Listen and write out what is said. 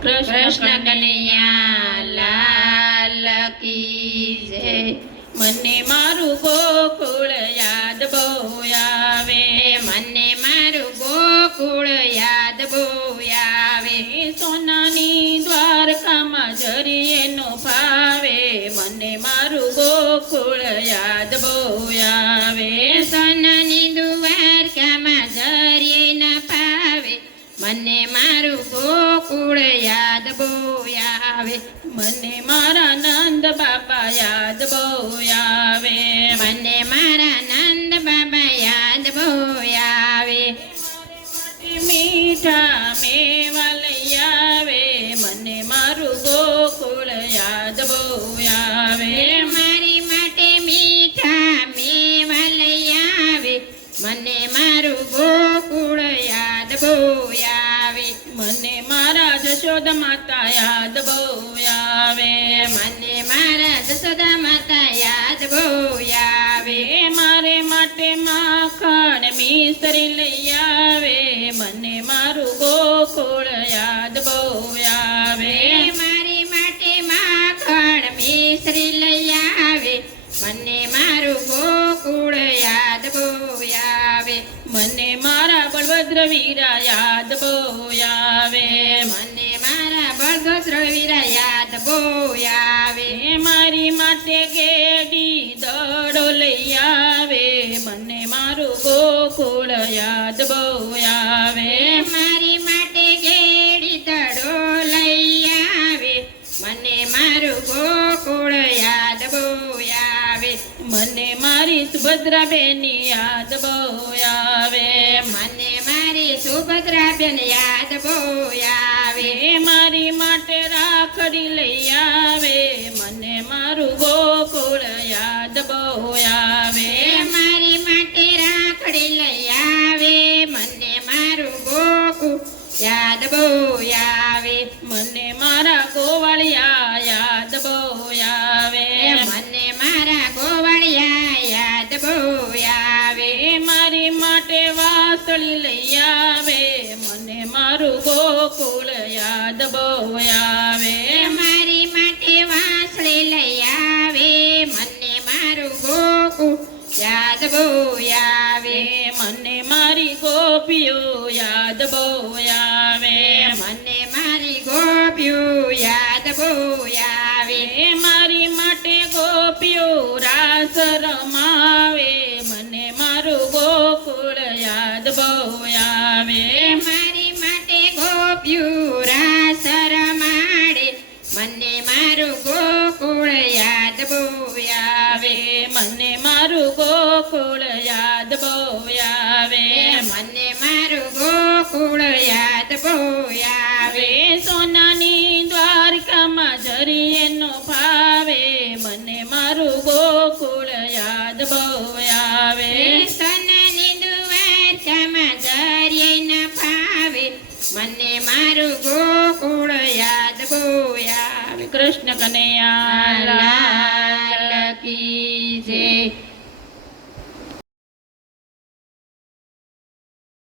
કૃષ્ણ કનૈયા લાલ જય મને મારું ગોકુળ યાદ બહુ આવે મને મારું ગોકુળ યાદ બહુ આવે સોનાની દ્વારકામાં જરીએ નો ભાવે મને મારું ગોકુળ યાદ બહુ આવે સોનાની દ્વારકામાં જરીએ ન પાવે મને મારું મને મારા નંદ બાબા યાદ બહુ આવે. મને મારા નંદ બાબા યાદ બહુ આવે. મીઠા મેવા લઈ આવે. મને મારું ગોકુળ યાદ બહુ આવે. મારી માટે મીઠા મેવા લઈ આવે. મને મારું ગોકુળ યાદ બહુ જશોદ માતા યાદ બહુ આવે મને મારા જશોદા માતા યાદ બહુ આવે મારે માટે માખણ મિસરી લઈ આવે મને મારું ગોકુળ યાદ બહુ આવે મારી માટે માખણ મિસરી લઈ આવે મને મારું ગોકુળ યાદ બહુ આવે મને મારા બળભદ્ર વીરા યાદ બહુ આવે આવે મારી માટે ગેડી દડો લઈ આવે. મને મારું ગોકુળ યાદ બહુ આવે. મારી માટે ગેડી દડો લઈ આવે. મને મારું ગોકુળ યાદ બહુ આવે. મને મારી સુભદ્રા બેની યાદ બહુ આવે. મને મારી સુભદ્રા બેન યાદ બહુ રાખડી લઈ આવે મને મારું ગોકુળ યાદ બહુ આવે. મારી માટે રાખડી લઈ આવે મને મારું ગોકુળ યાદ બહુ આવે. મને મારા ગોવાળિયા યાદ બહુ આવે. મને મારા ગોવાળિયા યાદ બહુ આવે. મારી માટે વાસળી લઈ આવે મને મારું ગોકુળ યાદ બહુ આવે. આવે મને મારી ગોપીઓ યાદ બહુ આવે. મને મારી ગોપીઓ યાદ બહુ આવે. મારી માટે ગોપીઓ રાસ રમાવે મને મારું ગોકુળ યાદ બહુ આવે. મારી માટે ગોપીઓ રાસ રમાડે મને મારું ગોકુળ યાદ બહુ આવે. મને મારું ગોકુળ ગોકુળ યાદ આવે સોનાની દ્વારકામાં જરીએ નો ભાવે. મને મારું ગોકુળ યાદ બહુ આવે સોનાની દ્વારકામાં જરીએ ન ભાવે. મને મારું ગોકુળ યાદ આવે કૃષ્ણ કનૈયા